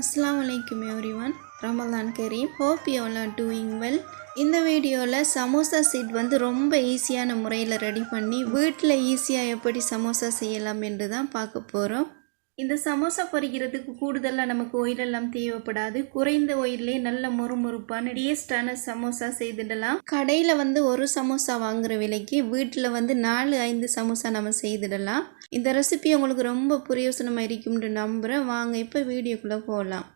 அஸ்ஸலாமு அலைக்கும் எவ்ரிவன். ரமலான் கரீம். Hope you all doing well இந்த வீடியோவில் சமோசா சீட் வந்து ரொம்ப ஈஸியான முறையில் ரெடி பண்ணி வீட்டில் ஈஸியாக எப்படி சமோசா செய்யலாம் என்று தான் பார்க்க போகிறோம் இந்த சமோசா பொரிக்கிறதுக்கு கூடுதலாக நமக்கு oil தேவைப்படாது. குறைந்த ஒயிலே நல்ல மொறுமொறுப்பான டேஸ்டான சமோசா செய்துடலாம். கடையில் வந்து ஒரு சமோசா வாங்குற விலைக்கு வீட்டில் வந்து நாலு ஐந்து சமோசா நம்ம செய்துடலாம். இந்த ரெசிபி உங்களுக்கு ரொம்ப பிரயோசனமாக இருக்கும்னு நம்புகிறேன் வாங்க இப்போ வீடியோக்குள்ளே போகலாம்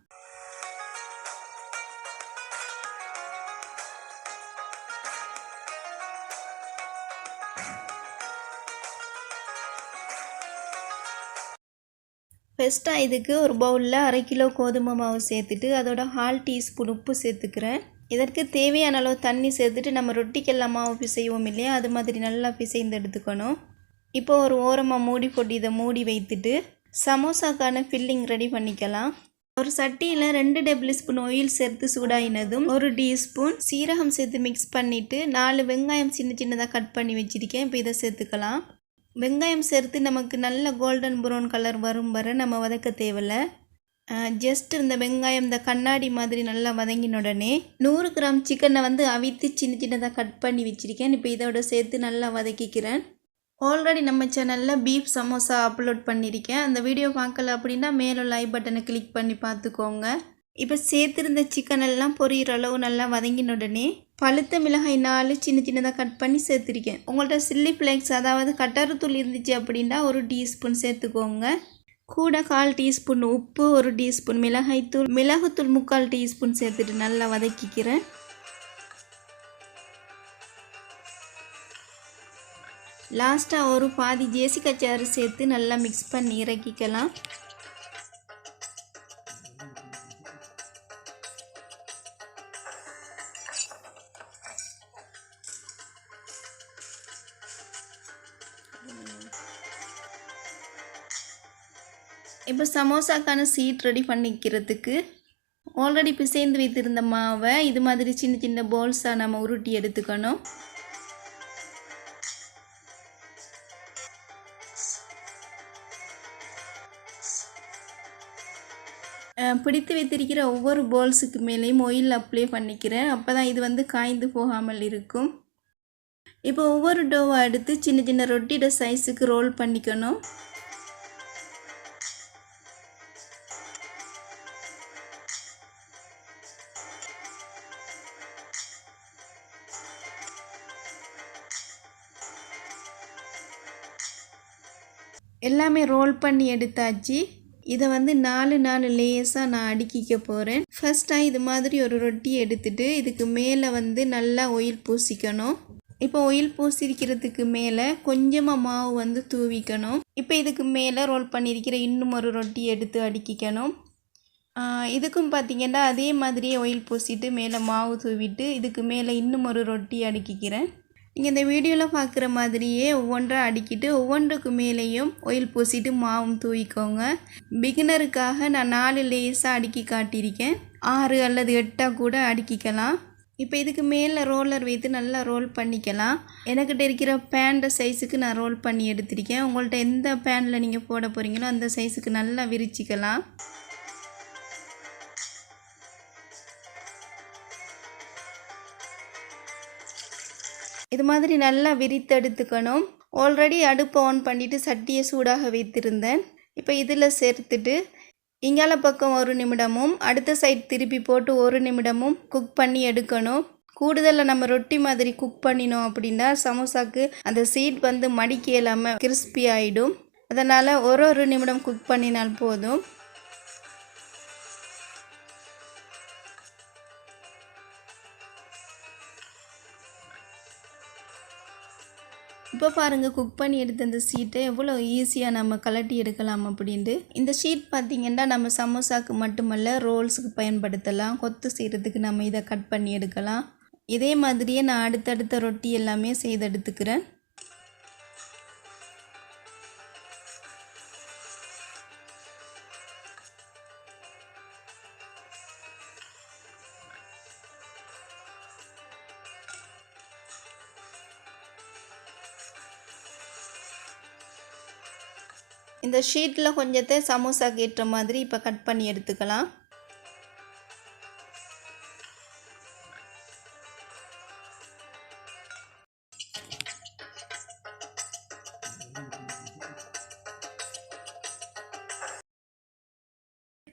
ஃபஸ்ட்டாக இதுக்கு ஒரு பவுலில் அரை கிலோ கோதுமை மாவு சேர்த்துட்டு அதோட ஹால் டீஸ்பூன் உப்பு சேர்த்துக்கிறேன். இதற்கு தேவையான அளவு தண்ணி சேர்த்துட்டு நம்ம ரொட்டிக்கெல்லாம் மாவு பிசைவோம் இல்லையா அது மாதிரி நல்லா பிசைந்து எடுத்துக்கணும். இப்போ ஒரு ஓரமாக மூடி போட்டு இதை மூடி வைத்துட்டு சமோசாக்கான ஃபில்லிங் ரெடி பண்ணிக்கலாம். ஒரு சட்டியில் ரெண்டு டேபிள் ஸ்பூன் ஆயில் சேர்த்து சூடாயினதும் ஒரு டீஸ்பூன் சீரகம் சேர்த்து மிக்ஸ் பண்ணிவிட்டு நாலு வெங்காயம் சின்ன சின்னதாக கட் பண்ணி வச்சுருக்கேன். இப்போ இதை சேர்த்துக்கலாம். வெங்காயம் சேர்த்து நமக்கு நல்ல கோல்டன் ப்ரௌன் கலர் வரும் வர நம்ம வதக்க தேவையில்ல. ஜஸ்ட் இந்த வெங்காயம் இந்த கண்ணாடி மாதிரி நல்லா வதங்கின உடனே நூறு கிராம் சிக்கனை வந்து அவித்து சின்ன சின்னதாக கட் பண்ணி வச்சுருக்கேன். இப்போ இதோட சேர்த்து நல்லா வதக்கிக்கிறேன். ஆல்ரெடி நம்ம சேனலில் பீஃப் சமோசா அப்லோட் பண்ணியிருக்கேன் அந்த வீடியோ பார்க்கல அப்படின்னா மேலே லைக் பட்டனை கிளிக் பண்ணி பார்த்துக்கோங்க. இப்போ சேர்த்துருந்த சிக்கன் எல்லாம் பொரியிற அளவு நல்லா வதங்கின உடனே பழுத்த மிளகாய் நாலு சின்ன சின்னதாக கட் பண்ணி சேர்த்துருக்கேன். உங்கள்கிட்ட சில்லி ஃப்ளேக்ஸ் அதாவது கட்டரத்தூள் இருந்துச்சு அப்படின்னா ஒரு டீஸ்பூன் சேர்த்துக்கோங்க. கூட கால் டீஸ்பூன் உப்பு ஒரு டீஸ்பூன் மிளகாய்த்தூள் மிளகுத்தூள் முக்கால் டீஸ்பூன் சேர்த்துட்டு நல்லா வதக்கிக்கிறேன். லாஸ்ட்டாக ஒரு பாதி ஜேசிக்காச்சாறு சேர்த்து நல்லா மிக்ஸ் பண்ணி இறக்கிக்கலாம். இப்போ சமோசாக்கான சீட் ரெடி பண்ணிக்கிறதுக்கு ஆல்ரெடி பிசைந்து வைத்திருந்த மாவை இது மாதிரி சின்ன சின்ன போல்ஸாக நம்ம உருட்டி எடுத்துக்கணும். பிடித்து வைத்திருக்கிற ஒவ்வொரு போல்ஸுக்கு மேலேயும் ஒயில் அப்ளை பண்ணிக்கிறேன். அப்போ தான் இது வந்து காய்ந்து போகாமல் இருக்கும். இப்போ ஒவ்வொரு டோவை எடுத்து சின்ன சின்ன ரொட்டியோட சைஸுக்கு ரோல் பண்ணிக்கணும். எல்லாமே ரோல் பண்ணி எடுத்தாச்சு. இதை வந்து நாலு நாலு லேயர்ஸாக நான் அடுக்கிக்க போகிறேன் ஃபஸ்ட்டாக இது மாதிரி ஒரு ரொட்டி எடுத்துட்டு இதுக்கு மேலே வந்து நல்லா ஒயில் பூசிக்கணும். இப்போ ஒயில் பூசிருக்கிறதுக்கு மேலே கொஞ்சமாக மாவு வந்து தூவிக்கணும். இப்போ இதுக்கு மேலே ரோல் பண்ணியிருக்கிற இன்னும் ஒரு ரொட்டி எடுத்து அடுக்கிக்கணும். இதுக்கும் பார்த்திங்கன்னா அதே மாதிரியே ஒயில் பூசிட்டு மேலே மாவு தூவிட்டு இதுக்கு மேலே இன்னும் ஒரு ரொட்டி அடுக்கிக்கிறேன். நீங்கள் இந்த வீடியோவில் பார்க்குற மாதிரியே ஒவ்வொன்றா அடிக்கிட்டு ஒவ்வொன்றுக்கு மேலேயும் ஒயில் பூசிட்டு மாவும் தூவிக்கோங்க. பிகினருக்காக நான் நாலு லேஸாக அடுக்கி காட்டியிருக்கேன். ஆறு அல்லது எட்டாக கூட அடுக்கிக்கலாம். இப்போ இதுக்கு மேலே ரோலர் வைத்து நல்லா ரோல் பண்ணிக்கலாம். எனக்கிட்ட இருக்கிற பேண்ட சைஸுக்கு நான் ரோல் பண்ணி எடுத்திருக்கேன். உங்கள்கிட்ட எந்த பேனில் நீங்கள் போட போகிறீங்களோ அந்த சைஸுக்கு நல்லா விரிச்சிக்கலாம். இது மாதிரி நல்லா விரித்தெடுத்துக்கணும். ஆல்ரெடி அடுப்பை ஆன் பண்ணிவிட்டு சட்டியை சூடாக வைத்திருந்தேன். இப்போ இதில் சேர்த்துட்டு இங்கால பக்கம் ஒரு நிமிடமும் அடுத்த சைட் திருப்பி போட்டு ஒரு நிமிடமும் குக் பண்ணி எடுக்கணும். கூடுதலில் நம்ம ரொட்டி மாதிரி குக் பண்ணினோம் அப்படின்னா சமோசாக்கு அந்த சீட் வந்து மடிக்க இல்லாமல் கிறிஸ்பி ஆகிடும் அதனால் ஒரு ஒரு நிமிடம் குக் பண்ணினால் போதும். இப்போ பாருங்கள் குக் பண்ணி எடுத்த இந்த சீட்டை எவ்வளோ ஈஸியாக நம்ம கலட்டி எடுக்கலாம் அப்படின்ட்டு. இந்த ஷீட் பார்த்திங்கன்னா நம்ம சமோசாக்கு மட்டுமல்ல ரோல்ஸுக்கு பயன்படுத்தலாம். கொத்து செய்கிறதுக்கு நம்ம இதை கட் பண்ணி எடுக்கலாம். இதே மாதிரியே நான் அடுத்தடுத்த ரொட்டி எல்லாமே செய்து எடுத்துக்கிறேன். இந்த ஷீட்டில் கொஞ்சத்தை சமோசா கேட்டுற மாதிரி இப்போ கட் பண்ணி எடுத்துக்கலாம்.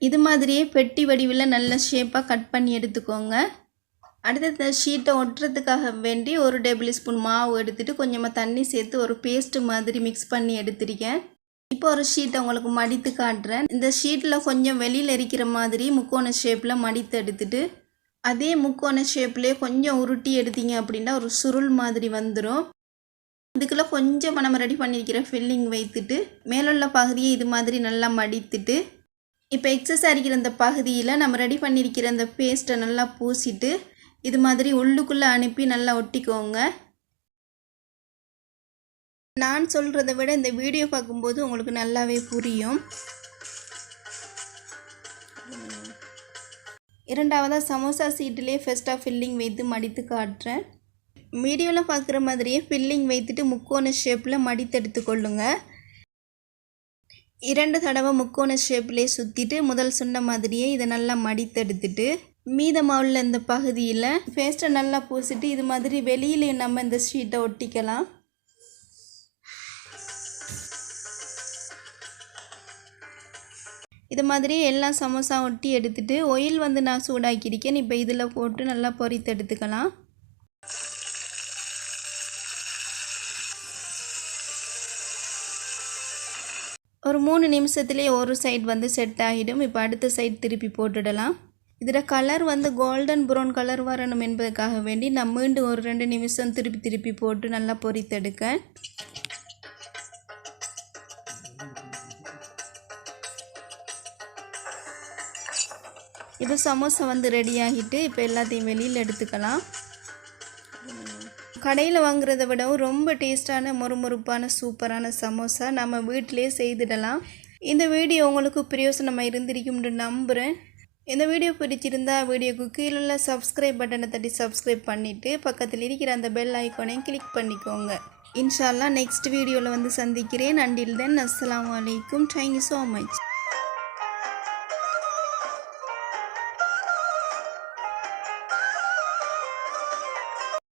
இது மாதிரியே பெட்டி வடிவில் நல்ல ஷேப்பாக கட் பண்ணி எடுத்துக்கோங்க. அடுத்தது ஷீட்டை ஒட்டுறதுக்காக வேண்டி ஒரு டேபிள் ஸ்பூன் மாவு எடுத்துகிட்டு கொஞ்சமாக தண்ணி சேர்த்து ஒரு பேஸ்ட்டு மாதிரி மிக்ஸ் பண்ணி எடுத்துருக்கேன். இப்போ ஒரு ஷீட்டை உங்களுக்கு மடித்து காட்டுறேன். இந்த ஷீட்டில் கொஞ்சம் வெளியில் இருக்கிற மாதிரி முக்கோண ஷேப்பில் மடித்து எடுத்துட்டு அதே முக்கோண ஷேப்லேயே கொஞ்சம் உருட்டி எடுத்தீங்க அப்படின்னா ஒரு சுருள் மாதிரி வந்துடும் இதுக்குள்ளே கொஞ்சம் நம்ம ரெடி பண்ணியிருக்கிற ஃபில்லிங் வைத்துட்டு மேலுள்ள பகுதியை இது மாதிரி நல்லா மடித்துட்டு இப்போ எக்ஸஸ் அரிக்கிற இந்த பகுதியில் நம்ம ரெடி பண்ணியிருக்கிற அந்த பேஸ்ட்டை நல்லா பூசிட்டு இது மாதிரி உள்ளுக்குள்ளே அனுப்பி நல்லா ஒட்டிக்கோங்க. நான் சொல்கிறத விட இந்த வீடியோ பார்க்கும்போது உங்களுக்கு நல்லாவே புரியும். இரண்டாவதாக சமோசா சீட்டிலே ஃபஸ்ட்டாக ஃபில்லிங் வைத்து மடித்து காட்டுறேன். வீடியோவில் பார்க்குற மாதிரியே ஃபில்லிங் வைத்துட்டு முக்கோண ஷேப்பில் மடித்து எடுத்துக்கொள்ளுங்க இரண்டு தடவை முக்கோண ஷேப்லேயே சுற்றிட்டு முதல் சொன்ன மாதிரியே இதை நல்லா மடித்தெடுத்துட்டு மீதமாக இந்த பகுதியில் பேஸ்ட்டை நல்லா பூசிட்டு இது மாதிரி வெளியிலே நம்ம இந்த ஷீட்டை ஒட்டிக்கலாம். இது மாதிரி எல்லா சமோசா ஒட்டி எடுத்துட்டு ஒயில் வந்து நான் சூடாக்கியிருக்கேன். இப்போ இதில் போட்டு நல்லா பொரித்து எடுத்துக்கலாம். ஒரு மூணு நிமிஷத்துலேயே ஒரு சைடு வந்து செட் ஆகிடும். இப்போ அடுத்த சைடு திருப்பி போட்டுடலாம். இதில் கலர் வந்து கோல்டன் ப்ரௌன் கலர் வரணும் என்பதற்காக வேண்டி நான் மீண்டும் ஒரு ரெண்டு நிமிஷம் திருப்பி திருப்பி போட்டு நல்லா பொரித்தெடுக்க இப்போ சமோசா வந்து ரெடி ஆகிட்டு இப்போ எல்லாத்தையும் வெளியில் எடுத்துக்கலாம். கடையில் வாங்குறத விடவும் ரொம்ப டேஸ்டான மொறுமொறுப்பான சூப்பரான சமோசா நம்ம வீட்டிலே செய்திடலாம். இந்த வீடியோ உங்களுக்கு பிரயோசனமாக இருந்திருக்கும்னு நம்புகிறேன் இந்த வீடியோ பிடிச்சிருந்தா வீடியோக்கு கீழே உள்ள சப்ஸ்கிரைப் பட்டனை தட்டி சப்ஸ்கிரைப் பண்ணிவிட்டு பக்கத்தில் இருக்கிற அந்த பெல் ஐக்கானையும் கிளிக் பண்ணிக்கோங்க. இன்ஷால்லா நெக்ஸ்ட் வீடியோவில் வந்து சந்திக்கிறேன். அண்டில் தென் அஸ்லாம் அலைக்கும். Thank you so much